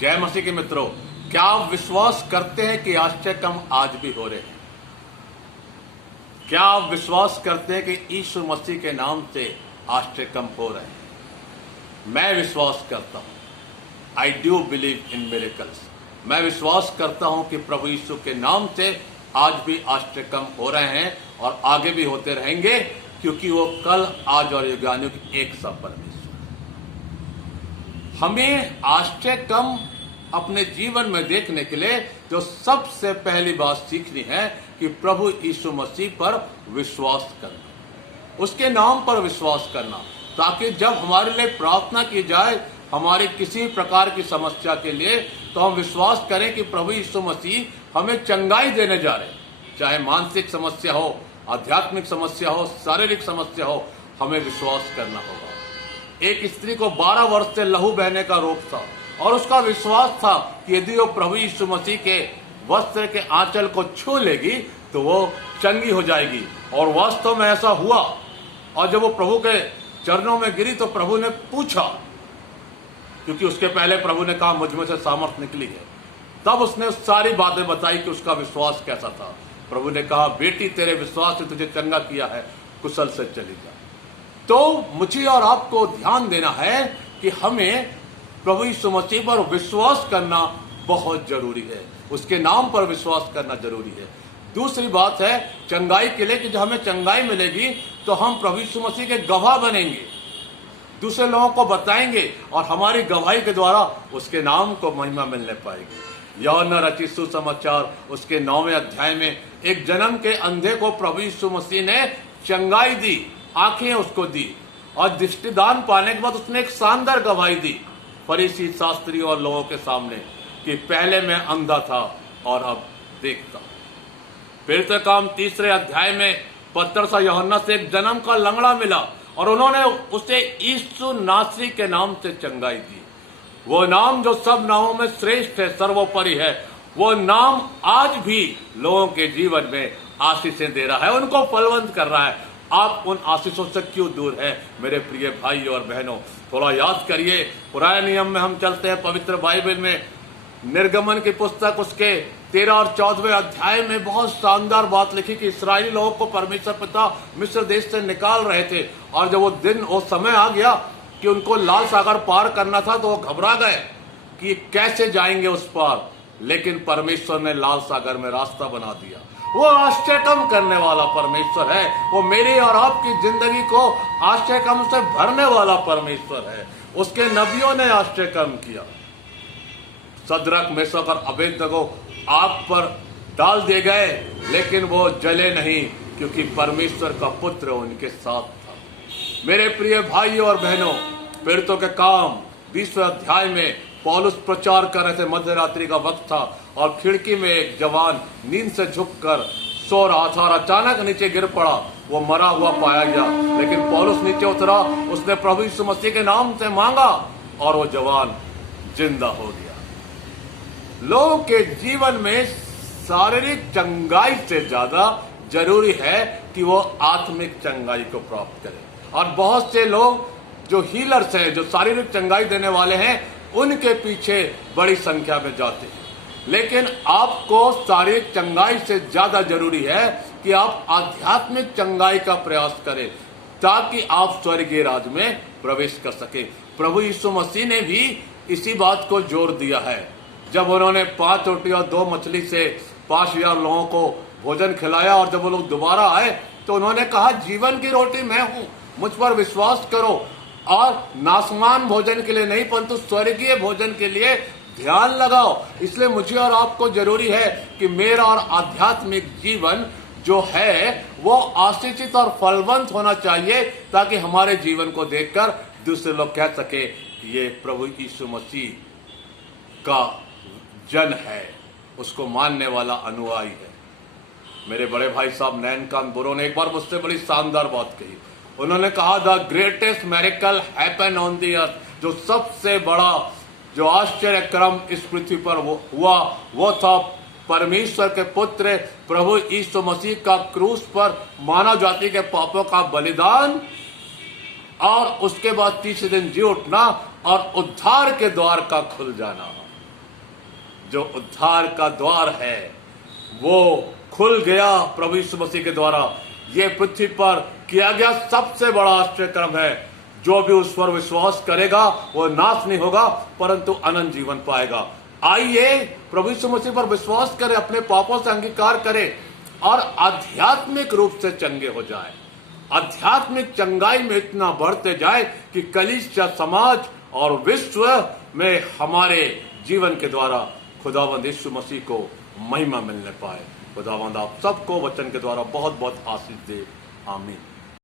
जय मसीह के मित्रों, क्या आप विश्वास करते हैं कि आश्चर्य कर्म आज भी हो रहे हैं? क्या आप विश्वास करते हैं कि यीशु मसीह के नाम से आश्चर्य कर्म हो रहे हैं? मैं विश्वास करता हूं। I do believe in miracles. मैं विश्वास करता हूं कि प्रभु यीशु के नाम से आज भी आश्चर्य कर्म हो रहे हैं और आगे भी होते रहेंगे, क्योंकि वो कल, आज और युगानुयुग एक सा परमेश्वर है। हमें आश्चर्य कर्म अपने जीवन में देखने के लिए जो सबसे पहली बात सीखनी है कि प्रभु यीशु मसीह पर विश्वास करना, उसके नाम पर विश्वास करना, ताकि जब हमारे लिए प्रार्थना की जाए हमारी किसी प्रकार की समस्या के लिए, तो हम विश्वास करें कि प्रभु यीशु मसीह हमें चंगाई देने जा रहे हैं। चाहे मानसिक समस्या हो, आध्यात्मिक समस्या हो, शारीरिक समस्या हो, हमें विश्वास करना होगा। एक स्त्री को 12 वर्ष से लहू बहने का रोग था और उसका विश्वास था कि यदि वो प्रभु यीशु मसीह के वस्त्र के आंचल को छू लेगी तो वो चंगी हो जाएगी। और वास्तव में ऐसा हुआ। और जब वो प्रभु के चरणों में गिरी तो प्रभु ने पूछा, क्योंकि उसके पहले प्रभु ने कहा मुझ में से सामर्थ निकली है, तब उसने सारी बातें बताई कि उसका विश्वास कैसा था। प्रभु ने कहा, बेटी तेरे विश्वास ने तुझे चंगा किया है, कुशल से चली जा। तो मुझे और आपको ध्यान देना है कि हमें प्रभु यीशु मसीह पर विश्वास करना बहुत जरूरी है, उसके नाम पर विश्वास करना जरूरी है। दूसरी बात है चंगाई के लिए, कि जब हमें चंगाई मिलेगी तो हम प्रभु यीशु मसीह के गवाह बनेंगे, दूसरे लोगों को बताएंगे और हमारी गवाही के द्वारा उसके नाम को महिमा मिलने पाएगी। यूहन्ना रचित सुसमाचार उसके 9वें अध्याय में एक जन्म के अंधे को प्रभु यीशु मसीह ने चंगाई दी, आंखें उसको दी, और दृष्टिदान पाने के बाद उसने एक शानदार गवाही दी फरीसी, शास्त्री और लोगों के सामने कि पहले मैं अंधा था और अब देखता। फिर काम 3 अध्याय में पतरस और यूहन्ना से एक जन्म का लंगड़ा मिला और उन्होंने उसे यीशु नासरी के नाम से चंगाई दी। वो नाम जो सब नामों में श्रेष्ठ है, सर्वोपरि है, वो नाम आज भी लोगों के जीवन में आशीषें दे रहा है, उनको फलवंत कर रहा है। आप उन आशीषों से क्यों दूर है मेरे प्रिय भाई और बहनों? थोड़ा याद करिए, पुराने नियम में हम चलते हैं, पवित्र बाइबल में निर्गमन की पुस्तक उसके 13 और 14वें अध्याय में बहुत शानदार बात लिखी कि इस्राएली लोगों को परमेश्वर पिता मिस्र देश से निकाल रहे थे, और जब वो समय आ गया कि उनको लाल सागर पार करना था तो वो घबरा गए कि कैसे जाएंगे उस पार, लेकिन परमेश्वर ने लाल सागर में रास्ता बना दिया। वो आश्चर्य करने वाला परमेश्वर है, वो मेरी और आपकी जिंदगी को आश्चर्य से भरने वाला परमेश्वर है। उसके नबियों ने आश्चर्य किया। सद्रक, मेशक और अबेदनगो आग पर डाल दिए गए, लेकिन वो जले नहीं, क्योंकि परमेश्वर का पुत्र उनके साथ था। मेरे प्रिय भाइयों और बहनों, पीड़ितों के काम 20वें अध्याय में पौलुस प्रचार कर रहे थे। मध्यरात्रि का वक्त था और खिड़की में एक जवान नींद से झुककर सो रहा था और अचानक नीचे गिर पड़ा। वो मरा हुआ पाया गया, लेकिन पौलुस नीचे उतरा, उसने प्रभु यीशु मसीह के नाम से मांगा और वो जवान जिंदा हो गया। लोगों के जीवन में शारीरिक चंगाई से ज्यादा जरूरी है कि वो आत्मिक चंगाई को प्राप्त करें। और बहुत से लोग जो हीलर्स हैं, जो शारीरिक चंगाई देने वाले हैं, उनके पीछे बड़ी संख्या में जाते हैं, लेकिन आपको शारीरिक चंगाई से ज्यादा जरूरी है कि आप आध्यात्मिक चंगाई का प्रयास करें, ताकि आप स्वर्गीय राज में प्रवेश कर सके। प्रभु यीशु मसीह ने भी इसी बात को जोर दिया है। जब उन्होंने 5 रोटी और 2 मछली से 5000 लोगों को भोजन खिलाया, और जब वो लोग दोबारा आए तो उन्होंने कहा, जीवन की रोटी मैं हूं, मुझ पर विश्वास करो और नासमान भोजन के लिए नहीं परंतु स्वर्गीय भोजन के लिए ध्यान लगाओ। इसलिए मुझे और आपको जरूरी है कि मेरा और आध्यात्मिक जीवन जो है वो आशीषित और फलवंत होना चाहिए, ताकि हमारे जीवन को देखकर दूसरे लोग कह सके कि ये प्रभु यीशु मसीह का जन है, उसको मानने वाला अनुयायी है। मेरे बड़े भाई साहब नैनकांत बुरो ने एक बार मुझसे बड़ी शानदार बात कही। उन्होंने कहा, the greatest miracle happen on the earth, जो सबसे बड़ा जो आश्चर्य क्रम इस पृथ्वी पर हुआ वो था परमेश्वर के पुत्र प्रभु यीशु मसीह का क्रूस पर मानव जाति के पापों का बलिदान, और उसके बाद तीसरे दिन जी उठना और उद्धार के द्वार का खुल जाना। जो उद्धार का द्वार है वो खुल गया प्रभु यीशु मसीह के द्वारा। ये पृथ्वी पर किया गया सबसे बड़ा आश्चर्यक्रम है। जो भी उस पर विश्वास करेगा वो नाश नहीं होगा परंतु अनंत जीवन पाएगा। आइए प्रभु यीशु मसीह पर विश्वास करें, अपने पापों से अंगीकार करें और आध्यात्मिक रूप से चंगे हो जाए। आध्यात्मिक चंगाई में इतना बढ़ते जाए कि कलीसिया समाज और विश्व में हमारे जीवन के द्वारा खुदावंद यीशु मसीह को महिमा मिलने पाए। खुदावंद आप सबको वचन के द्वारा बहुत बहुत आशीष दे। आमीन।